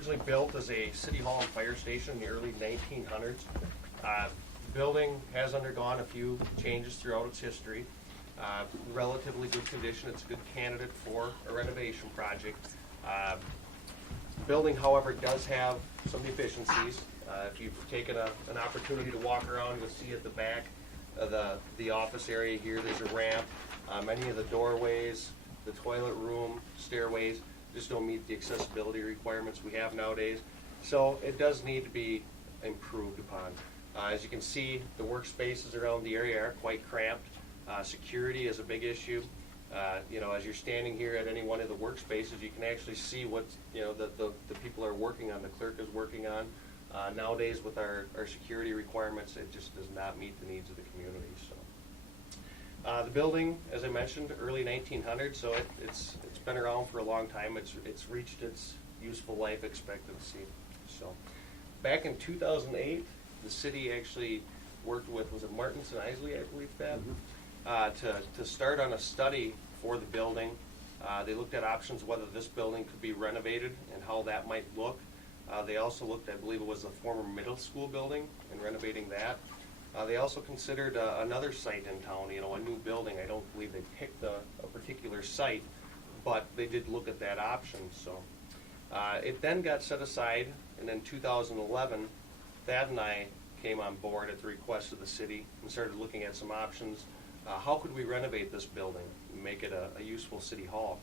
originally built as a city hall and fire station in the early 1900s. The building has undergone a few changes throughout its history. Relatively good condition. It's a good candidate for a renovation project. The building, however, does have some deficiencies. If you've taken an opportunity to walk around, you'll see at the back of the office area here, there's a ramp. Many of the doorways, the toilet room, stairways just don't meet the accessibility requirements we have nowadays. So it does need to be improved upon. As you can see, the workspaces around the area are quite cramped. Security is a big issue. As you're standing here at any one of the workspaces, you can actually see what the people are working on, the clerk is working on. Nowadays, with our security requirements, it just does not meet the needs of the community. So, the building, as I mentioned, early 1900s, so it's been around for a long time. It's reached its useful life expectancy. So, back in 2008, the city actually worked with, was it Martins and Isley, I believe that, to start on a study for the building. They looked at options whether this building could be renovated and how that might look. They also looked, I believe it was the former middle school building, and renovating that. They also considered another site in town, a new building. I don't believe they picked a particular site, but they did look at that option. So it then got set aside, and in 2011, Thad and I came on board at the request of the city and started looking at some options. How could we renovate this building and make it a useful city hall?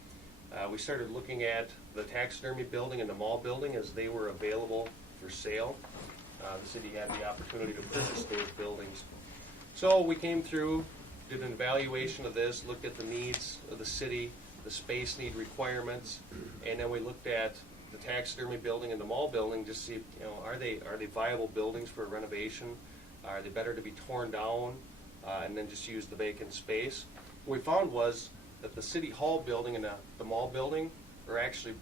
We started looking at the taxidermy building and the mall building as they were available for sale. The city had the opportunity to purchase those buildings. So we came through, did an evaluation of this, looked at the needs of the city, the space need requirements, and then we looked at the taxidermy building and the mall building just to see, are they viable buildings for renovation? Are they better to be torn down and then just use the vacant space? What we found was that the city hall building and the mall building are actually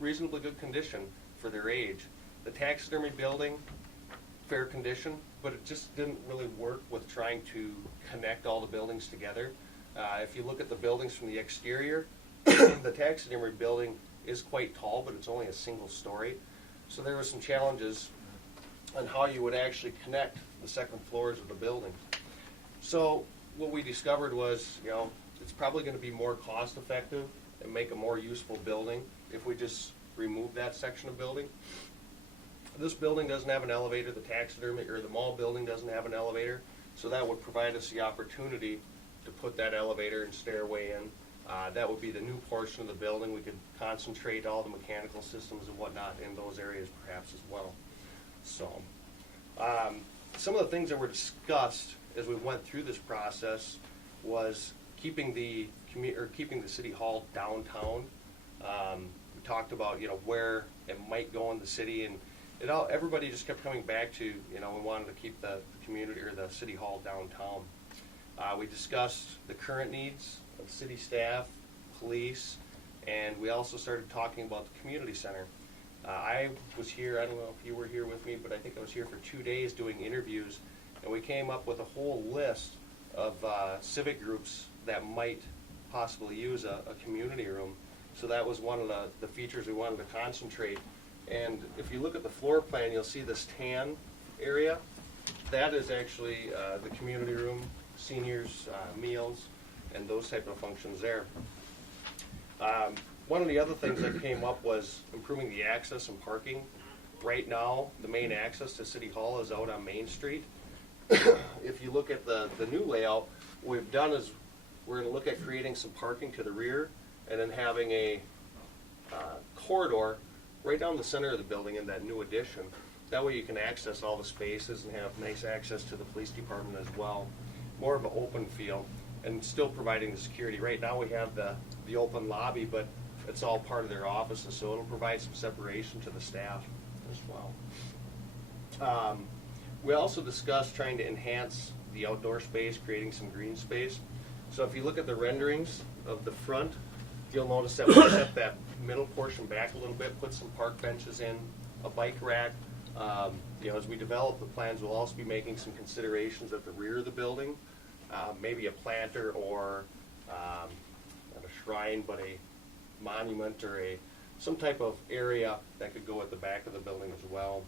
reasonably good condition for their age. The taxidermy building, fair condition, but it just didn't really work with trying to connect all the buildings together. If you look at the buildings from the exterior, the taxidermy building is quite tall, but it's only a single story. So there were some challenges on how you would actually connect the second floors of the building. So what we discovered was, it's probably going to be more cost effective and make a more useful building if we just remove that section of building. This building doesn't have an elevator, the taxidermy or the mall building doesn't have an elevator, so that would provide us the opportunity to put that elevator and stairway in. That would be the new portion of the building. We could concentrate all the mechanical systems and whatnot in those areas perhaps as well. So, some of the things that were discussed as we went through this process was keeping the city hall downtown. We talked about where it might go in the city, and everybody just kept coming back to we wanted to keep the community or the city hall downtown. We discussed the current needs of city staff, police, and we also started talking about the community center. I was here, I don't know if you were here with me, but I think I was here for 2 days doing interviews, and we came up with a whole list of civic groups that might possibly use a community room. So that was one of the features we wanted to concentrate. And if you look at the floor plan, you'll see this tan area. That is actually the community room, seniors, meals, and those type of functions there. One of the other things that came up was improving the access and parking. Right now, the main access to City Hall is out on Main Street. If you look at the new layout, what we've done is we're going to look at creating some parking to the rear and then having a corridor right down the center of the building in that new addition. That way you can access all the spaces and have nice access to the police department as well. More of an open feel and still providing the security. Right now we have the open lobby, but it's all part of their offices, so it'll provide some separation to the staff as well. We also discussed trying to enhance the outdoor space, creating some green space. So if you look at the renderings of the front, you'll notice that we set that middle portion back a little bit, put some park benches in, a bike rack. As we develop the plans, we'll also be making some considerations at the rear of the building, maybe a planter or not a shrine, but a monument or a some type of area that could go at the back of the building as well.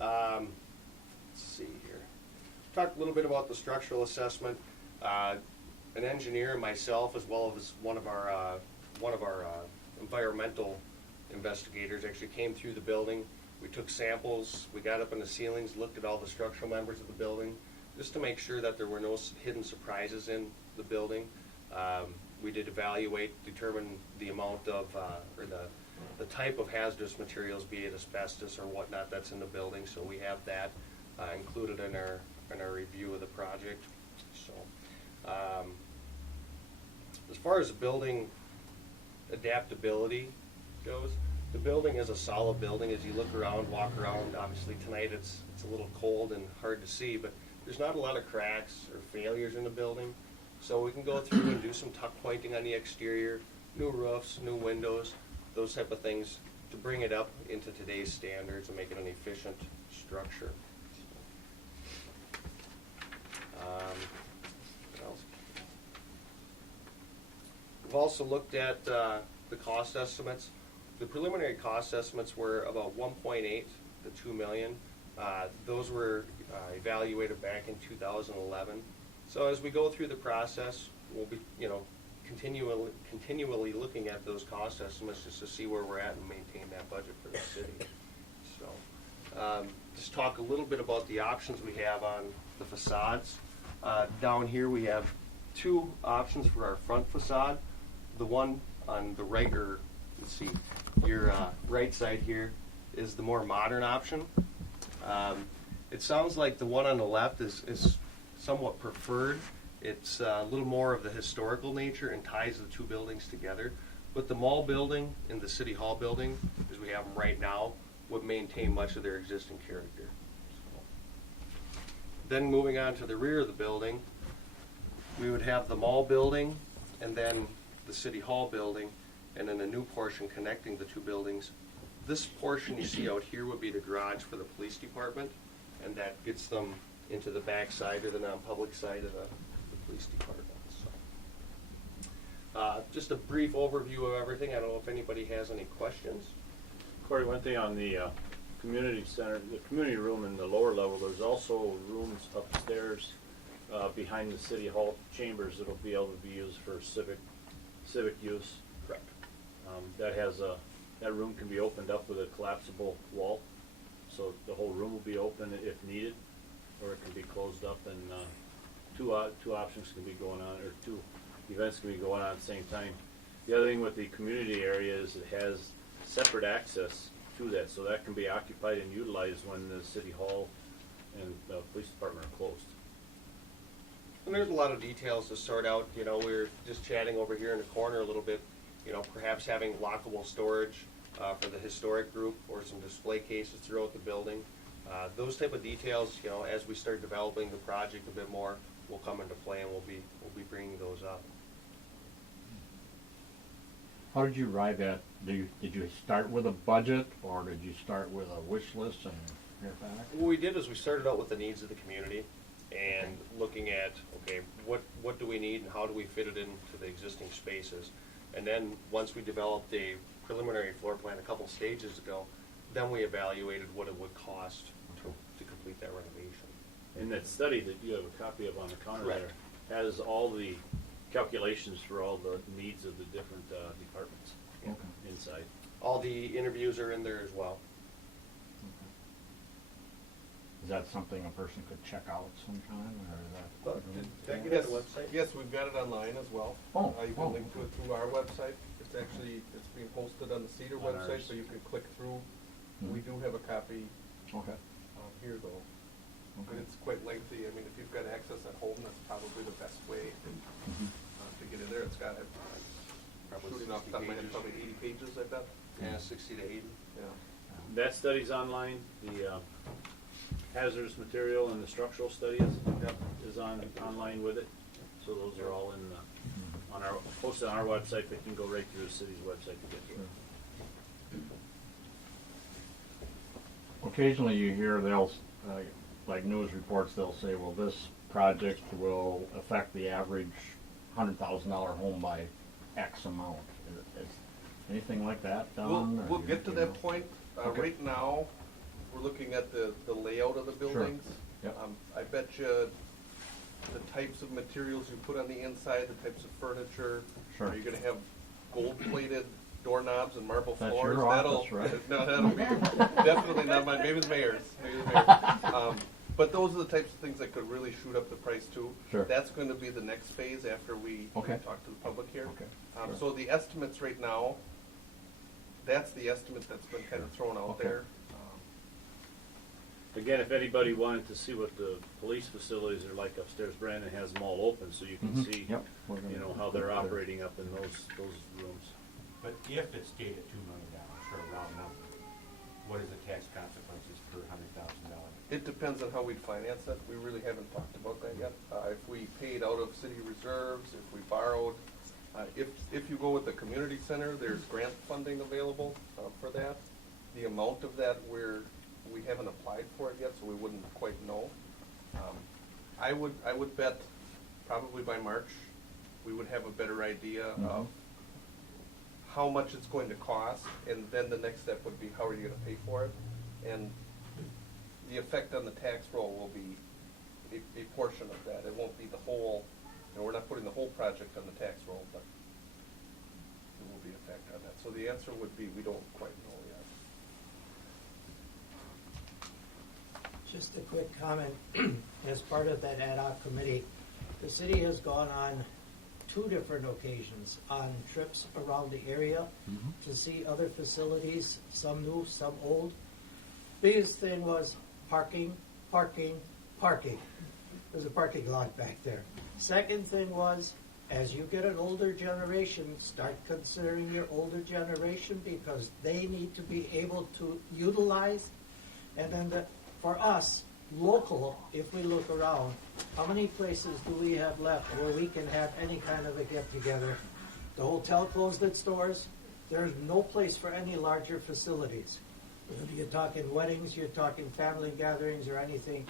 Let's see here. Talk a little bit about the structural assessment. An engineer and myself, as well as one of our environmental investigators, actually came through the building. We took samples. We got up in the ceilings, looked at all the structural members of the building, just to make sure that there were no hidden surprises in the building. We did evaluate, determine the amount of, or the type of hazardous materials, be it asbestos or whatnot, that's in the building. So we have that included in our review of the project. So, as far as building adaptability goes, the building is a solid building. As you look around, walk around, obviously tonight it's a little cold and hard to see, but there's not a lot of cracks or failures in the building. So we can go through and do some tuck pointing on the exterior, new roofs, new windows, those type of things to bring it up into today's standards and make it an efficient structure. What else? We've also looked at the cost estimates. The preliminary cost estimates were about 1.8 to 2 million. Those were evaluated back in 2011. So as we go through the process, we'll be, continually looking at those cost estimates just to see where we're at and maintain that budget for the city. So, just talk a little bit about the options we have on the facades. Down here we have two options for our front facade. The one on the right, or let's see, your right side here is the more modern option. It sounds like the one on the left is somewhat preferred. It's a little more of the historical nature and ties the two buildings together. But the mall building and the city hall building, as we have them right now, would maintain much of their existing character. So. Then moving on to the rear of the building, we would have the mall building and then the city hall building, and then a new portion connecting the two buildings. This portion you see out here would be the garage for the police department, and that gets them into the back side or the non-public side of the police department. So, just a brief overview of everything. I don't know if anybody has any questions. Corey, one thing on the community center, the community room in the lower level, there's also rooms upstairs behind the city hall chambers that'll be able to be used for civic use. Correct. That room can be opened up with a collapsible wall, so the whole room will be open if needed, or it can be closed up, and two options can be going on, or two events can be going on at the same time. The other thing with the community area is it has separate access to that, so that can be occupied and utilized when the city hall and the police department are closed. And there's a lot of details to sort out. We were just chatting over here in the corner a little bit. Perhaps having lockable storage for the historic group or some display cases throughout the building. Those type of details, as we start developing the project a bit more, will come into play, and we'll be bringing those up. How did you arrive at? Did you start with a budget, or did you start with a wish list and hear back? What we did is we started out with the needs of the community and looking at, okay, what do we need and how do we fit it into the existing spaces. And then once we developed a preliminary floor plan a couple stages ago, then we evaluated what it would cost to complete that renovation. And that study that you have a copy of on the counter Correct. there has all the calculations for all the needs of the different departments inside. All the interviews are in there as well. Is that something a person could check out sometime, or is that? Yes. Website? Yes, we've got it online as well. Oh, You can link to it through our website. It's being posted on the Cedar On website, ours. so you can click through. Mhm. We do have a copy Okay. here though, but Okay. it's quite lengthy. I mean, if you've got access at home, that's probably the best way Mhm. to get in there. It's got, shooting off the top of my head, probably 80 pages, I bet. Yeah, 60 to 80. Yeah. That study's online. The hazardous material and the structural study is online with it. So those are all in posted on our website, but you can go right through the city's website to get to it. Occasionally you hear like news reports, they'll say, well, this project will affect the average $100,000 home by X amount. Is anything like that done? We'll or get to you that know? point. Okay. Right now, we're looking at the layout of the buildings. Yep. I bet you the types of materials you put on the inside, the types of furniture. Sure. Are you gonna have gold-plated doorknobs and marble That's floors? your office, right? No, that'll be definitely not mine, maybe the mayor's. Maybe the mayor's. But those are the types of things that could really shoot up the price too. Sure. That's gonna be the next phase after we Okay. talk to the public here. Okay, sure. So the estimates right now, that's the estimate that's been kind of thrown out Okay. there. Again, if anybody wanted to see what the police facilities are like upstairs, Brandon has them all open, so you can Mhm. see, Yep, we're gonna you know, put how they're that there. operating up in those rooms. But if it stayed at $2 million for a round number, what is the tax consequences per $100,000? It depends on how we'd finance it. We really haven't talked about that yet. If we paid out of city reserves, if we borrowed, if you go with the community center, there's grant funding available for that. The amount of that we haven't applied for it yet, so we wouldn't quite know. I would bet probably by March, we would have a better idea of how much it's going to cost, and then the next step would be how are you gonna pay for it? And the effect on the tax roll will be a portion of that. It won't be the whole, we're not putting the whole project on the tax roll, but there will be effect on that. So the answer would be, we don't quite know yet. Just a quick comment, as part of that ad hoc committee, the city has gone on 2 different occasions on trips around the area to see other facilities, some new, some old. Biggest thing was parking, parking, parking. There's a parking lot back there. Second thing was, as you get an older generation, start considering your older generation because they need to be able to utilize. And then for us, local, if we look around, how many places do we have left where we can have any kind of a get-together? The hotel closed its doors. There's no place for any larger facilities. If you're talking weddings, you're talking family gatherings or anything.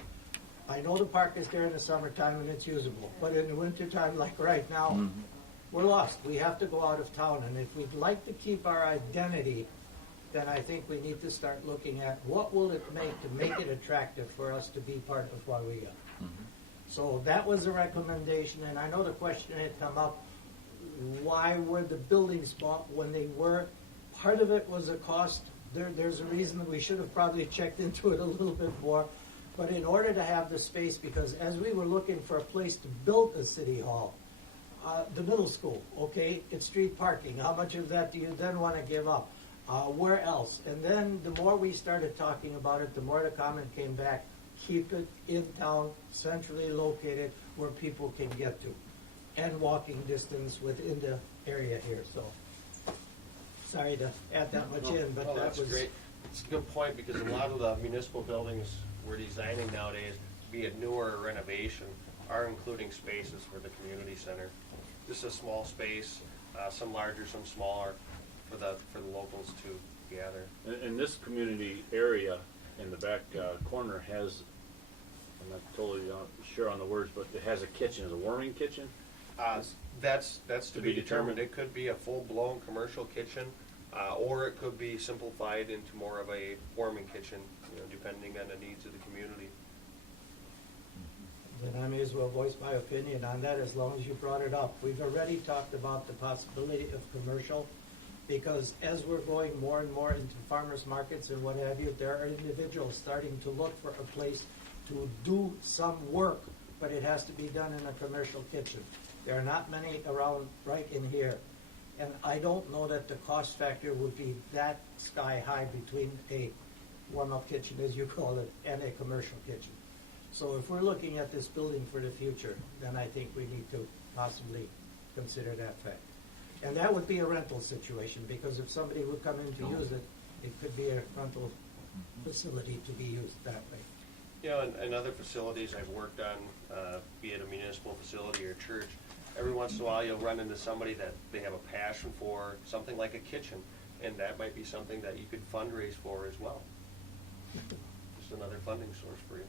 I know the park is there in the summertime and it's usable, but in the wintertime, like right now, we're lost. We have to go out of town, and if we'd like to keep our identity, then I think we need to start looking at what will it make it attractive for us to be part of Weyauwega. So that was a recommendation, and I know the question had come up, why were the buildings bought when they were? Part of it was a cost. There's a reason that we should have probably checked into it a little bit more. But in order to have the space, because as we were looking for a place to build a city hall, the middle school, okay, it's street parking. How much of that do you then want to give up? Where else? And then the more we started talking about it, the more the comment came back, keep it in town, centrally located, where people can get to, and walking distance within the area here. So, sorry to add that much in, but that That's was great. It's a good point, because a lot of the municipal buildings we're designing nowadays, be it newer or renovation, are including spaces for the community center. Just a small space, some larger, some smaller, for the locals to gather. And this community area in the back corner has, I'm not totally sure on the words, but it has a kitchen, is a warming kitchen? That's to be determined. It could be a full-blown commercial kitchen, or it could be simplified into more of a warming kitchen, depending on the needs of the community. Then I may as well voice my opinion on that as long as you brought it up. We've already talked about the possibility of commercial, because as we're going more and more into farmers markets and what have you, there are individuals starting to look for a place to do some work, but it has to be done in a commercial kitchen. There are not many around right in here. And I don't know that the cost factor would be that sky high between a warm-up kitchen, as you call it, and a commercial kitchen. So if we're looking at this building for the future, then I think we need to possibly consider that fact. And that would be a rental situation, because if somebody would come in to use it, it could be a rental facility to be used that way. In other facilities I've worked on, be it a municipal facility or church, every once in a while you'll run into somebody that they have a passion for something like a kitchen, and that might be something that you could fundraise for as well. Just another funding source for you.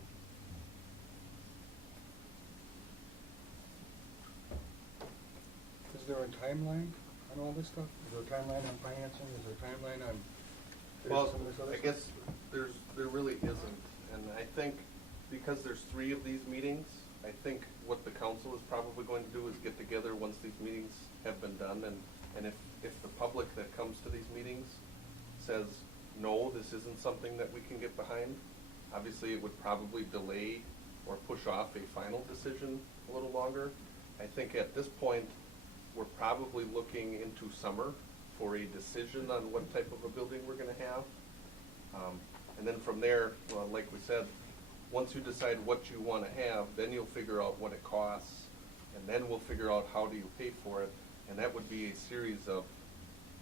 Is there a timeline on all this stuff? Is there a timeline on financing? Is there a timeline on Well, some of this other I stuff? guess there really isn't, and I think because there's 3 of these meetings, I think what the council is probably going to do is get together once these meetings have been done, and if the public that comes to these meetings says, no, this isn't something that we can get behind, obviously it would probably delay or push off a final decision a little longer. I think at this point, we're probably looking into summer for a decision on what type of a building we're gonna have. And then from there, well, like we said, once you decide what you wanna have, then you'll figure out what it costs, and then we'll figure out how do you pay for it, and that would be a series of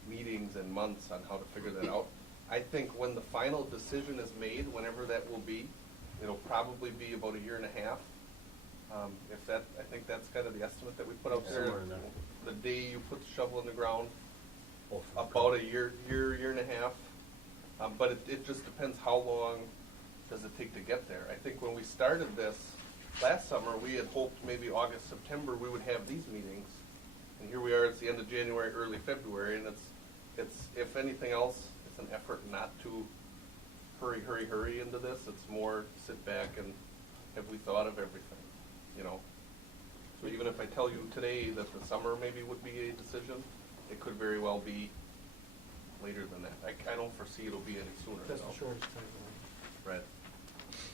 meetings and months on how to figure that out. I think when the final decision is made, whenever that will be, it'll probably be about 1.5 years. If that, I think that's kind of the estimate that we put out there. Somewhere in there. The day you put the shovel in the ground, Oh, about a year and a half. But it just depends how long does it take to get there. I think when we started this last summer, we had hoped maybe August, September, we would have these meetings. And here we are, it's the end of January, early February, and it's if anything else, it's an effort not to hurry into this. It's more sit back and have we thought of everything, you know? So even if I tell you today that the summer maybe would be a decision, it could very well be later than that. I don't foresee it'll be any sooner. That's no. the shortest timeline. Right.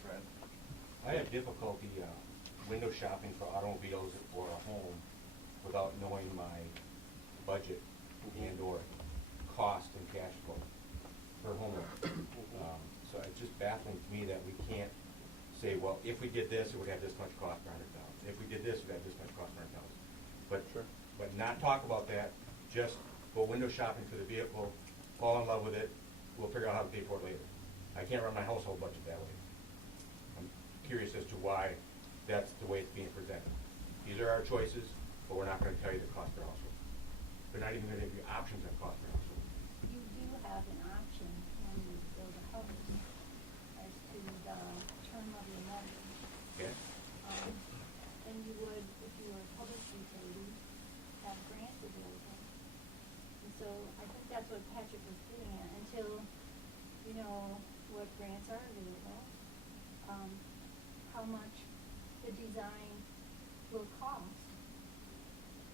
Right. I have difficulty window shopping for automobiles or a home without knowing my budget and or cost and cash flow per homeowner. So it's just baffling to me that we can't say, well, if we did this, it would have this much cost per 100,000. If we did this, it would have this much cost per 100,000. But not talk about that. Just go window shopping for the vehicle, fall in love with it. We'll figure out how to pay for it later. I can't run my household budget that way. I'm curious as to why that's the way it's being presented. These are our choices, but we're not going to tell you the cost per household. We're not even going to give you options on cost per household. You do have an option when you build a house as to the term of your mortgage. Okay? Than you would if you were a public utility, have grants available. And so I think that's what Patrick was getting at, until you know what grants are available, how much the design will cost.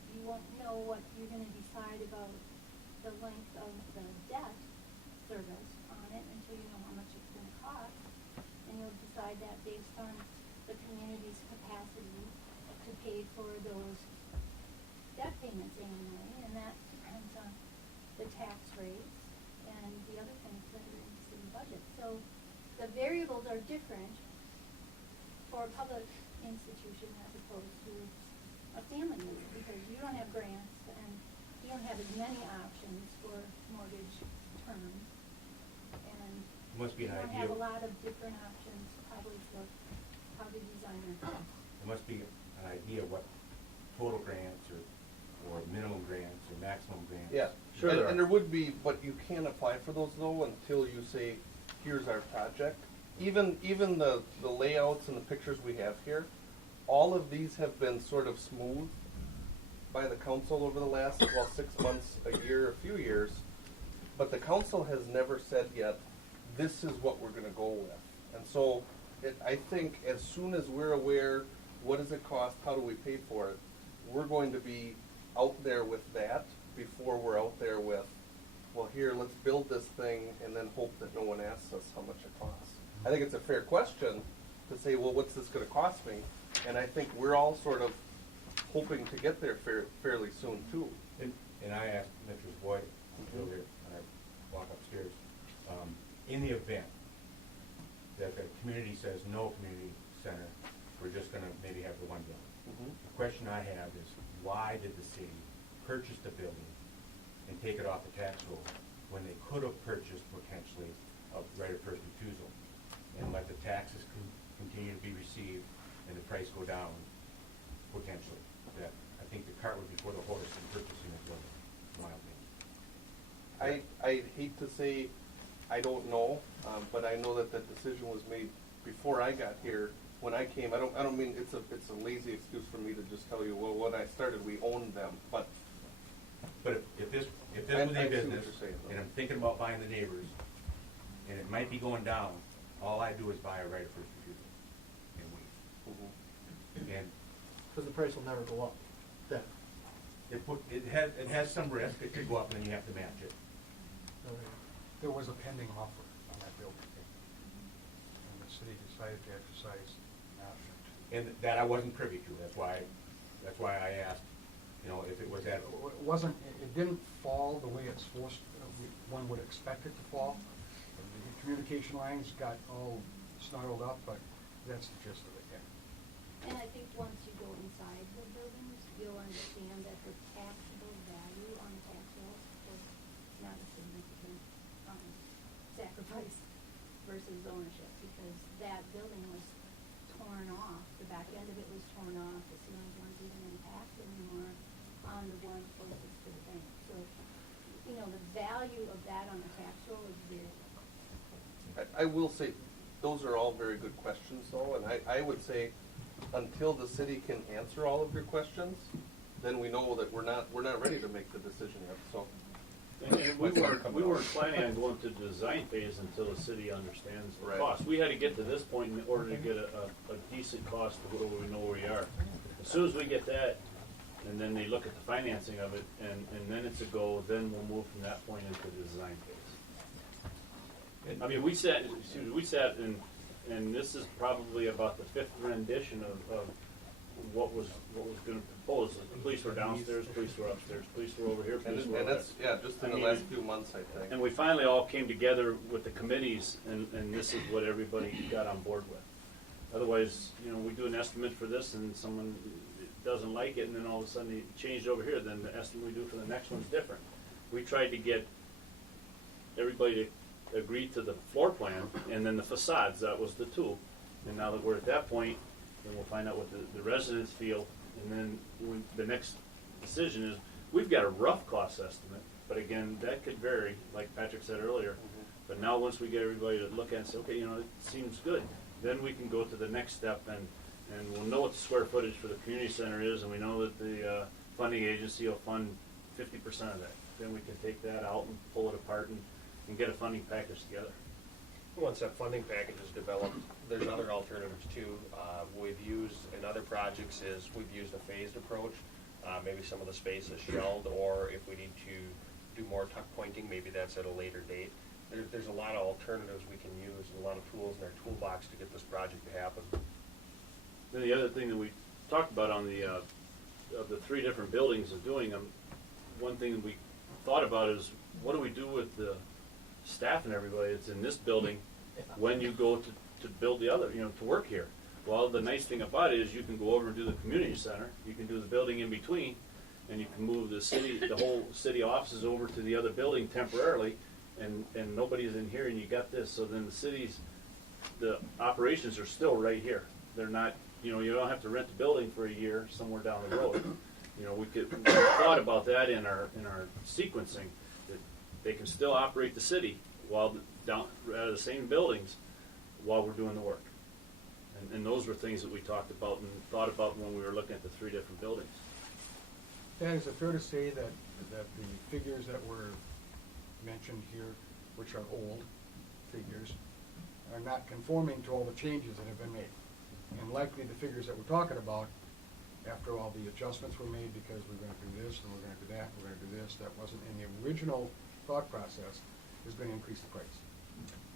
You won't know what you're gonna decide about the length of the debt service on it until you know how much it's gonna cost. And you'll decide that based on the community's capacity to pay for those debt payments annually, and that depends on the tax rates and the other things that are in the city budget. So the variables are different for a public institution as opposed to a family unit, because you don't have grants and you don't have as many options for mortgage terms. And It must be you an don't have a ideal. lot of different options probably for how to design your house. There must be an idea what total grants or minimum grants or maximum grants. Yeah, Sure and, there are. and there would be, but you can't apply for those though until you say, here's our project. Even the layouts and the pictures we have here, all of these have been sort of smoothed by the council over the last, 6 months, a year, a few years. But the council has never said yet, this is what we're gonna go with. And so, I think as soon as we're aware, what does it cost, how do we pay for it, we're going to be out there with that before we're out there with, well, here, let's build this thing and then hope that no one asks us how much it costs. I think it's a fair question to say, well, what's this gonna cost me? And I think we're all sort of hoping to get there fairly soon too. And I asked Mr. Boyd, over here, when I walk upstairs, in the event that the community says no community center, we're just gonna maybe have the one building. The question I have is, why did the city purchase the building and take it off the tax roll when they could have purchased potentially a right of first refusal and let the taxes continue to be received and the price go down potentially? That I think the cart would be before the horse in purchasing a building, in my opinion. I hate to say I don't know, but I know that that decision was made before I got here. When I came, I don't mean it's a lazy excuse for me to just tell you, well, when I started, we owned them, but But if this I- was I a see what business, you're saying, though. and I'm thinking about buying the neighbors, and it might be going down, all I do is buy a right of first refusal and wait. And Because the price will never go up then. it has some risk, it could go up and then you have to match it. There was a pending offer on that building. And the city decided to exercise an option to. And that I wasn't privy to, that's why I asked, you know, if it was at, It wasn't, it didn't fall the way it's supposed, one would expect it to fall. The communication lines got all snarled up, but that's the gist of it, yeah. And I think once you go inside the buildings, you'll understand that the taxable value on the tax rolls was not a significant, sacrifice versus ownership, because that building was torn off, the back end of it was torn off, the ceilings weren't even intact anymore on the one closest to the bank. So, you know, the value of that on the tax roll is very low. I will say, those are all very good questions though, and I would say, until the city can answer all of your questions, then we know that we're not ready to make the decision yet, so. And we weren't planning on going to the design phase until the city understands the Right. cost. We had to get to this point in order to get a decent cost to where we know where we are. As soon as we get that, and then they look at the financing of it, and then it's a go, then we'll move from that point into the design phase. I mean, we sat and this is probably about the fifth rendition of what was gonna propose. The police were downstairs, police were upstairs, police were over here, And police were over that's, yeah, just in I the mean, last few months, I think. and we finally all came together with the committees, and this is what everybody got on board with. Otherwise, you know, we do an estimate for this, and someone doesn't like it, and then all of a sudden they change over here, then the estimate we do for the next one's different. We tried to get everybody to agree to the floor plan, and then the facades, that was the two. And now that we're at that point, then we'll find out what the residents feel, and then the next decision is, we've got a rough cost estimate, but again, that could vary, like Patrick said earlier. But now, once we get everybody to look at it and say, okay, you know, it seems good, then we can go to the next step, and we'll know what the square footage for the community center is, and we know that the funding agency will fund 50% of that. Then we can take that out and pull it apart and get a funding package together. Once that funding package is developed, there's other alternatives too. We've used, in other projects, we've used a phased approach. Maybe some of the space is shelled, or if we need to do more tuck pointing, maybe that's at a later date. There's a lot of alternatives we can use, and a lot of tools in our toolbox to get this project to happen. Then the other thing that we talked about on the of the three different buildings of doing them, one thing that we thought about is, what do we do with the staff and everybody that's in this building when you go to build the other, you know, to work here? Well, the nice thing about it is you can go over and do the community center, you can do the building in between, and you can move the whole city offices over to the other building temporarily, and nobody's in here, and you got this. So then the operations are still right here. They're not, you know, you don't have to rent the building for a year somewhere down the road. You know, we thought about that in our sequencing, that they can still operate the city while out of the same buildings while we're doing the work. And those were things that we talked about and thought about when we were looking at the three different buildings. Dan, is it fair to say that the figures that were mentioned here, which are old figures, are not conforming to all the changes that have been made? And likely the figures that we're talking about, after all the adjustments were made because we're going to do this and we're going to do that, we're going to do this, that wasn't in the original thought process, is going to increase the price.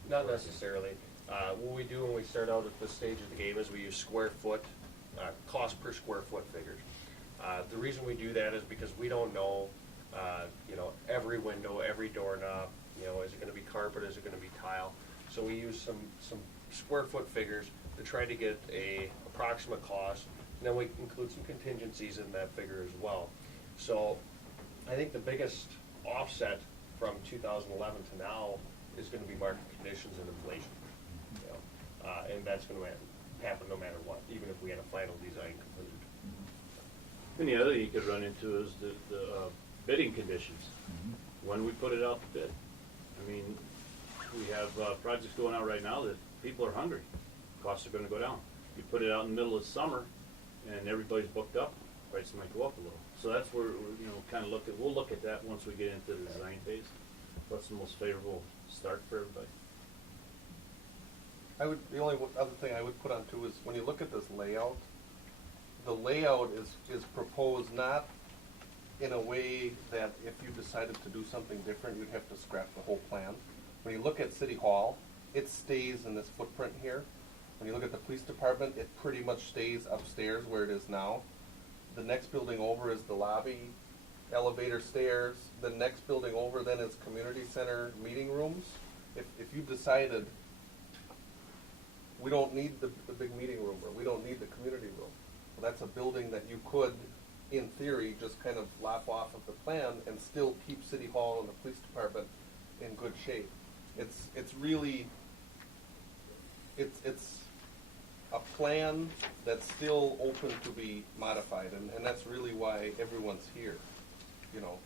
Not necessarily. What we do when we start out at this stage of the game is we use square foot, cost per square foot figures. The reason we do that is because we don't know, you know, every window, every doorknob, you know, is it going to be carpet, is it going to be tile? So we use some square foot figures to try to get a approximate cost, and then we include some contingencies in that figure as well. So I think the biggest offset from 2011 to now is going to be market conditions and inflation. You know, and that's going to happen no matter what, even if we had a final design completed. And the other thing you could run into is the bidding conditions. When we put it out to bid. I mean, we have projects going out right now that people are hungry. Costs are going to go down. You put it out in the middle of summer and everybody's booked up, prices might go up a little. So that's where, you know, kind of we'll look at that once we get into the design phase. What's the most favorable start for everybody? The only other thing I would put on too is when you look at this layout, the layout is proposed not in a way that if you decided to do something different, you'd have to scrap the whole plan. When you look at City Hall, it stays in this footprint here. When you look at the police department, it pretty much stays upstairs where it is now. The next building over is the lobby, elevator, stairs. The next building over then is community center, meeting rooms. If you decided we don't need the big meeting room, or we don't need the community room, well, that's a building that you could, in theory, just kind of lop off of the plan and still keep City Hall and the police department in good shape. It's really, it's a plan that's still open to be modified, and that's really why everyone's here, you know.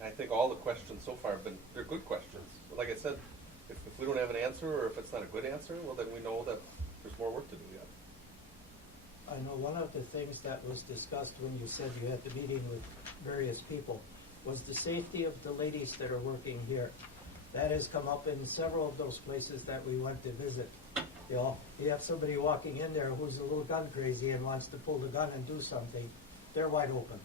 And I think all the questions so far they're good questions. But like I said, if we don't have an answer, or if it's not a good answer, well, then we know that there's more work to do yet. I know one of the things that was discussed when you said you had the meeting with various people was the safety of the ladies that are working here. That has come up in several of those places that we went to visit. You know, you have somebody walking in there who's a little gun crazy and wants to pull the gun and do something. They're wide open.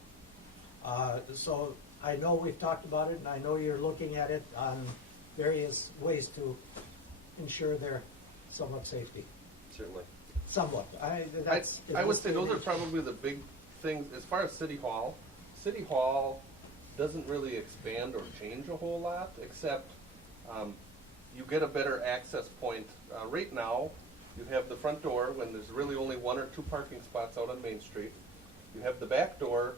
So I know we've talked about it, and I know you're looking at it on various ways to ensure their somewhat safety. Certainly. Somewhat. I would say those are probably the big things. As far as City Hall doesn't really expand or change a whole lot, except you get a better access point. Right now, you have the front door when there's really only 1 or 2 parking spots out on Main Street. You have the back door,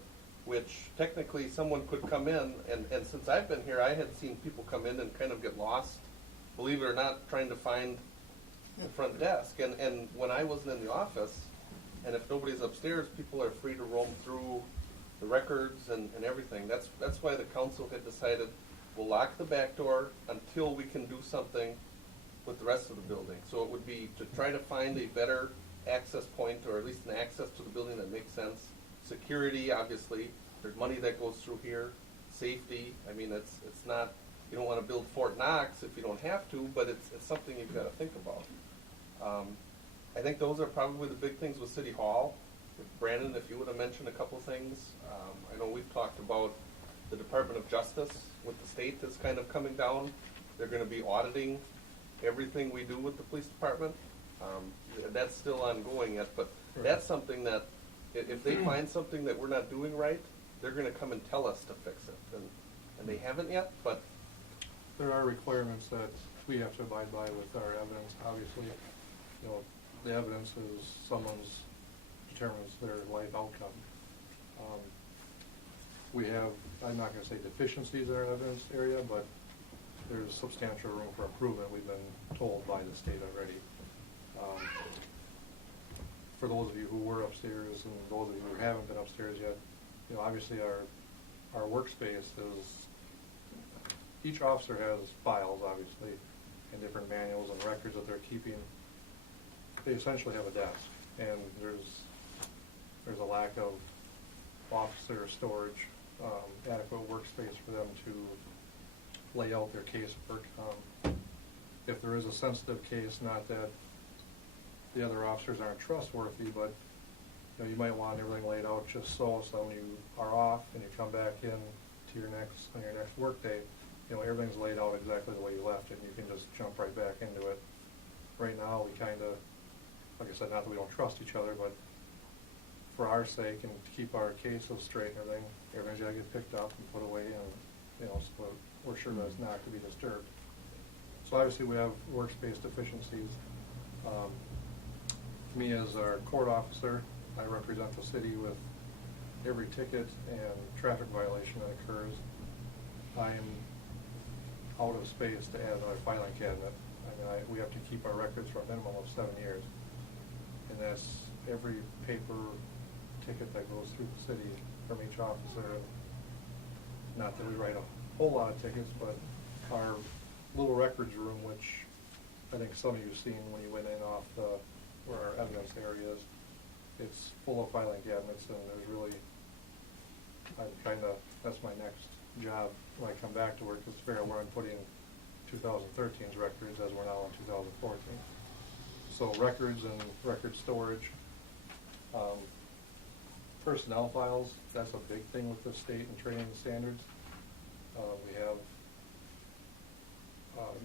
which technically someone could come in, and since I've been here, I had seen people come in and kind of get lost, believe it or not, trying to find the front desk. And when I wasn't in the office, and if nobody's upstairs, people are free to roam through the records and everything. That's why the council had decided we'll lock the back door until we can do something with the rest of the building. So it would be to try to find a better access point, or at least an access to the building that makes sense. Security, obviously, there's money that goes through here. Safety, I mean, it's not, you don't want to build Fort Knox if you don't have to, but it's something you've got to think about. I think those are probably the big things with City Hall. Brandon, if you would have mentioned a couple things. I know we've talked about the Department of Justice with the state that's kind of coming down. They're going to be auditing everything we do with the police department. That's still ongoing yet, but that's something that if they find something that we're not doing right, they're going to come and tell us to fix it. And they haven't yet, but There are requirements that we have to abide by with our evidence. Obviously, you know, the evidence is someone's determines their life outcome. We have, I'm not going to say deficiencies in our evidence area, but there's substantial room for improvement, we've been told by the state already. For those of you who were upstairs and those of you who haven't been upstairs yet, you know, obviously our workspace is, each officer has files, obviously, and different manuals and records that they're keeping. They essentially have a desk, and there's a lack of officer storage, adequate workspace for them to lay out their casework. If there is a sensitive case, not that the other officers aren't trustworthy, but you know, you might want everything laid out just so when you are off and you come back in to your next work day, you know, everything's laid out exactly the way you left it, and you can just jump right back into it. Right now, we kind of, like I said, not that we don't trust each other, but for our sake and to keep our cases straight and everything's got to get picked up and put away, and you know, so we're sure that it's not to be disturbed. So obviously, we have workspace deficiencies. Me as our court officer, I represent the city with every ticket and traffic violation that occurs. I am out of space to add another filing cabinet. I mean, we have to keep our records for a minimum of 7 years. And that's every paper ticket that goes through the city from each officer. Not that we write a whole lot of tickets, but our little records room, which I think some of you have seen when you went in off where our evidence area is, it's full of filing cabinets, and there's really that's my next job when I come back to work, is to figure out where I'm putting 2013's records as we're now in 2014. So records and record storage. Personnel files, that's a big thing with the state and training standards.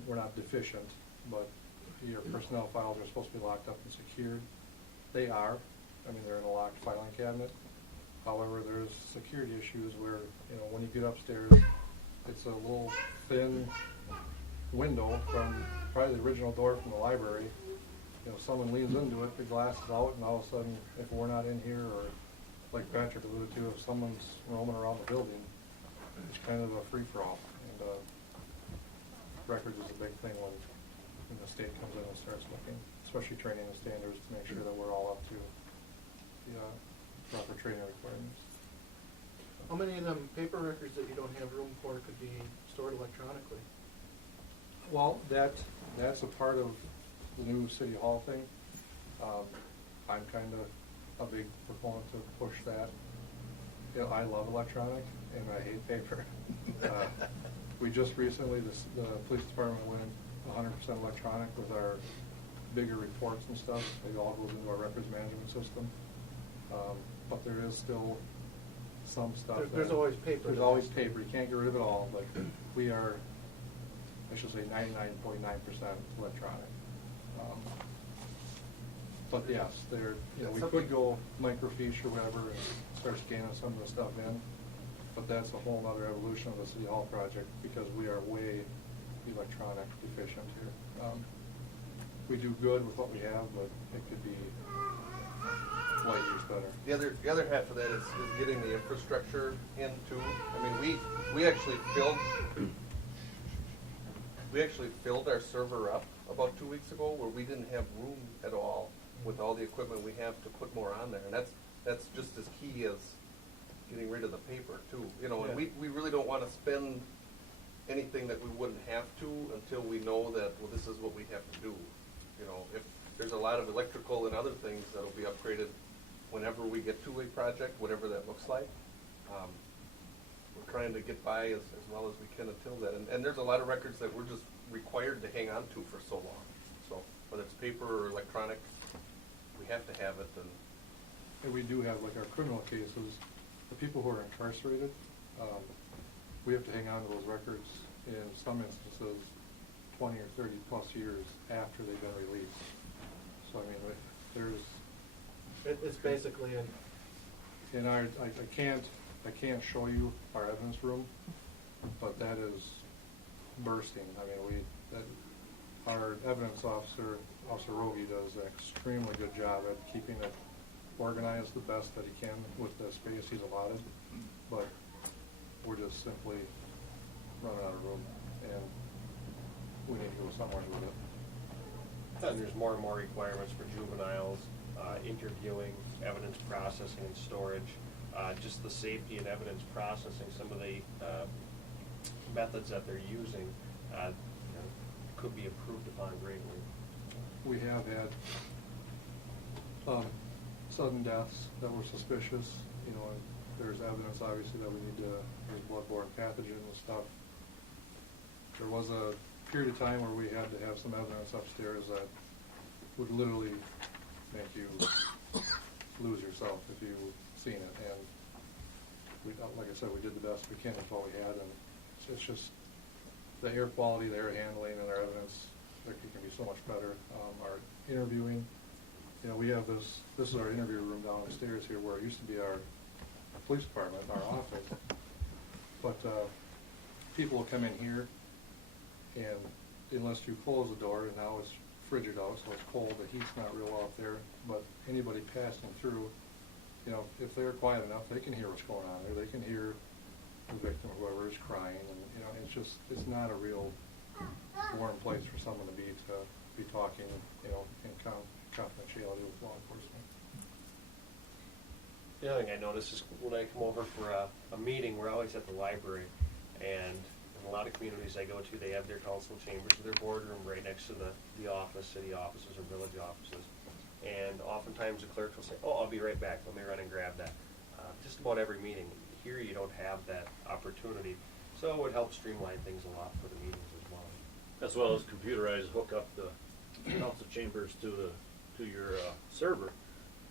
We're not deficient, but your personnel files are supposed to be locked up and secured. They are. I mean, they're in a locked filing cabinet. However, there's security issues where, when you get upstairs, it's a little thin window from probably the original door from the library. Someone leans into it, the glass is out, and all of a sudden, if we're not in here, or like Patrick alluded to, if someone's roaming around the building, it's kind of a free-for-all. And records is a big thing when the state comes in and starts looking, especially training and standards, to make sure that we're all up to the proper training requirements. How many of them paper records that you don't have room for could be stored electronically? Well, that's a part of the new City Hall thing. I'm kind of a big proponent to push that. I love electronic, and I hate paper. We just recently, the police department went 100% electronic with our bigger reports and stuff. It all goes into our records management system. But there is still some stuff. There's always paper. There's always paper. You can't get rid of it all, but we are, I should say, 99.9% electronic. But yes, we could go microfiche or whatever and start scanning some of the stuff in, but that's a whole other evolution of the City Hall project, because we are way electronic efficient here. We do good with what we have, but it could be way used better. The other half of that is getting the infrastructure in too. I mean, we actually filled our server up about 2 weeks ago, where we didn't have room at all with all the equipment we have to put more on there, and that's just as key as getting rid of the paper too. And we really don't want to spend anything that we wouldn't have to until we know that, well, this is what we have to do. If there's a lot of electrical and other things that'll be upgraded whenever we get to a project, whatever that looks like. We're trying to get by as well as we can until that. And there's a lot of records that we're just required to hang on to for so long. So whether it's paper or electronic, we have to have it. And we do have, like, our criminal cases, the people who are incarcerated, we have to hang on to those records in some instances 20 or 30 plus years after they've been released. So I mean, It's basically and I can't show you our evidence room, but that is bursting. I mean, our evidence officer, Officer Rogi, does an extremely good job at keeping it organized the best that he can with the space he's allotted, but we're just simply running out of room, and we need to go somewhere with it. And there's more and more requirements for juveniles, interviewing, evidence processing and storage, just the safety and evidence processing, some of the methods that they're using could be improved upon greatly. We have had sudden deaths that were suspicious. There's evidence, obviously, that we need to, there's bloodborne pathogen and stuff. There was a period of time where we had to have some evidence upstairs that would literally make you lose yourself if you've seen it. And we, like I said, we did the best we can with what we had, and it's just the air quality, the air handling, and our evidence, it can be so much better. Our interviewing, we have this is our interview room downstairs here, where it used to be our police department, our office. But people will come in here, and unless you close the door, and now it's frigid out, so it's cold, the heat's not real out there, but anybody passing through, if they're quiet enough, they can hear what's going on there. They can hear the victim or whoever is crying, and it's not a real warm place for someone to be talking, in confidentiality with law enforcement. The other thing I notice is when I come over for a meeting, we're always at the library, and in a lot of communities I go to, they have their council chambers or their boardroom right next to the office, city offices or village offices. And oftentimes the clerk will say, "Oh, I'll be right back. Let me run and grab that." Just about every meeting. here, you don't have that opportunity. So it would help streamline things a lot for the meetings as well. As well as computerized, hook up the council chambers to your server,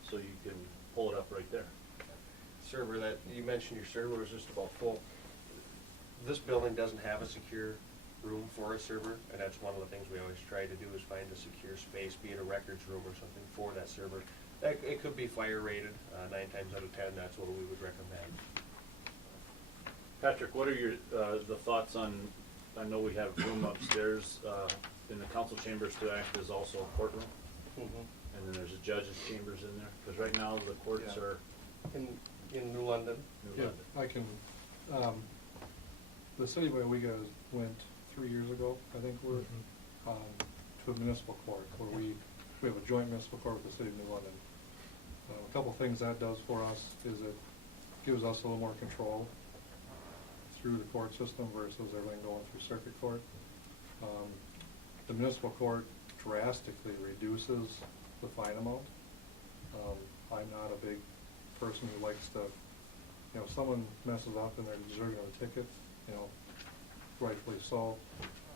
so you can pull it up right there. Server that, you mentioned your server was just about full. This building doesn't have a secure room for a server, and that's one of the things we always try to do is find a secure space, be it a records room or something for that server. It could be fire rated, 9 times out of 10, that's what we would recommend. Patrick, what are your, the thoughts on, I know we have room upstairs in the council chambers to act as also a courtroom, and then there's a judge's chambers in there, because right now the courts Yeah. are In New London. New Yeah, London. I can, the city of Weyauwega went 3 years ago, I think, to a municipal court, where we have a joint municipal court with the city of New London. A couple things that does for us is it gives us a little more control through the court system versus everything going through circuit court. The municipal court drastically reduces the fine amount. I'm not a big person who likes to, if someone messes up and they're deserving of a ticket, rightfully so,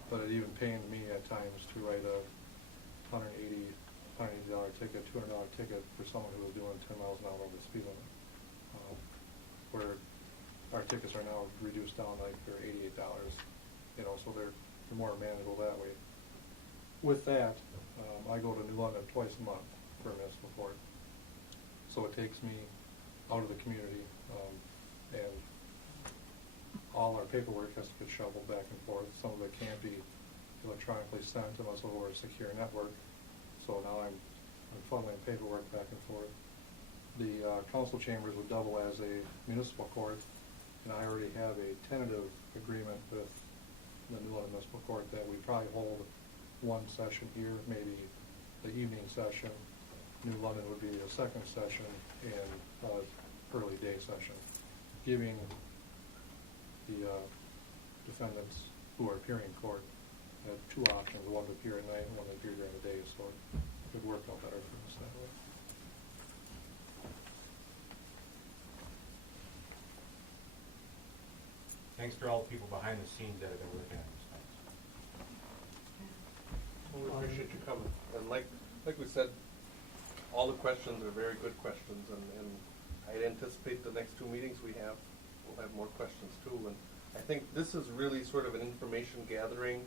but it even pained me at times to write a $180 ticket, $200 ticket for someone who was doing 10 miles an hour over the speed limit. Where our tickets are now reduced down, like they're $88, so they're more manageable that way. With that, I go to New London twice a month for a municipal court. So it takes me out of the community, and all our paperwork has to get shoveled back and forth. Some of it can't be electronically sent unless over a secure network. So now I'm funneling paperwork back and forth. The council chambers would double as a municipal court, and I already have a tentative agreement with the New London Municipal Court that we probably hold one session here, maybe the evening session. New London would be a second session and early day session, giving the defendants who are appearing in court two options: one to appear at night and one to appear during the day. So it could work out better for us that way. Thanks for all the people behind the scenes that have been working on these things. Well, we appreciate you coming. And like we said, all the questions are very good questions, and I anticipate the next 2 meetings we'll have more questions too. And I think this is really sort of an information gathering.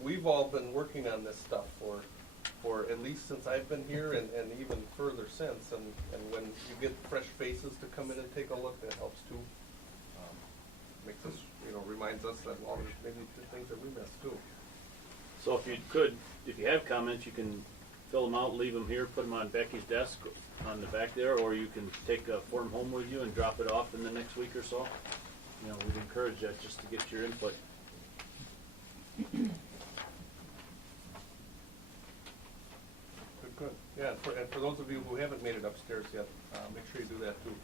We've all been working on this stuff for at least since I've been here, and even further since. And when you get fresh faces to come in and take a look, that helps too. Makes us, reminds us that maybe the things that we missed too. So if you have comments, you can fill them out, leave them here, put them on Becky's desk on the back there, or you can take a form home with you and drop it off in the next week or so. We'd encourage that just to get your input. Good. Yeah, and for those of you who haven't made it upstairs yet, make sure you do that too.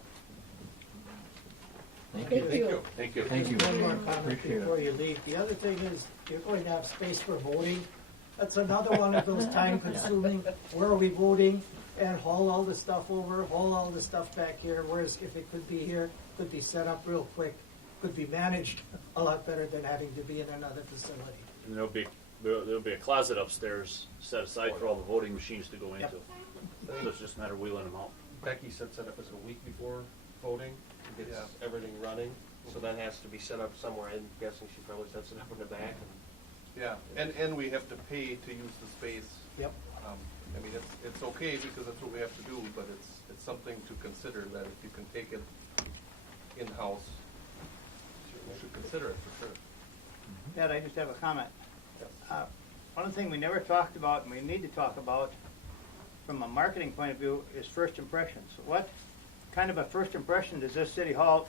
Thank you. Thank you. Thank you. Thank you. One more comment Appreciate it. before you leave. The other thing is, you're going to have space for voting. That's another one of those time-consuming, where are we voting? And haul all the stuff over, haul all the stuff back here, whereas if it could be here, could be set up real quick, could be managed a lot better than having to be in another facility. And there'll be a closet upstairs set aside for all the voting machines to go into. So it's just a matter of wheeling them out. Becky said set up as a week before voting to get everything running, so that has to be set up somewhere. I'm guessing she probably sets it up in the back. Yeah, and we have to pay to use the space. Yep. It's okay because that's what we have to do, but it's something to consider, that if you can take it in-house, you should consider it for sure. Ed, I just have a comment. Yes. One thing we never talked about, and we need to talk about, from a marketing point of view, is first impressions. What kind of a first impression does this city hall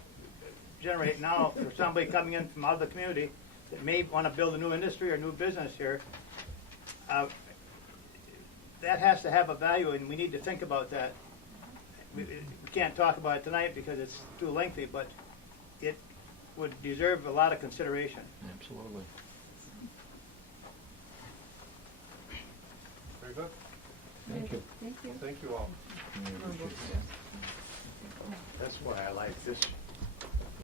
generate now for somebody coming in from out of the community that may want to build a new industry or new business here? That has to have a value, and we need to think about that. We can't talk about it tonight because it's too lengthy, but it would deserve a lot of consideration. Absolutely. Very good. Thank you. Thank you all. We appreciate it. That's why I like this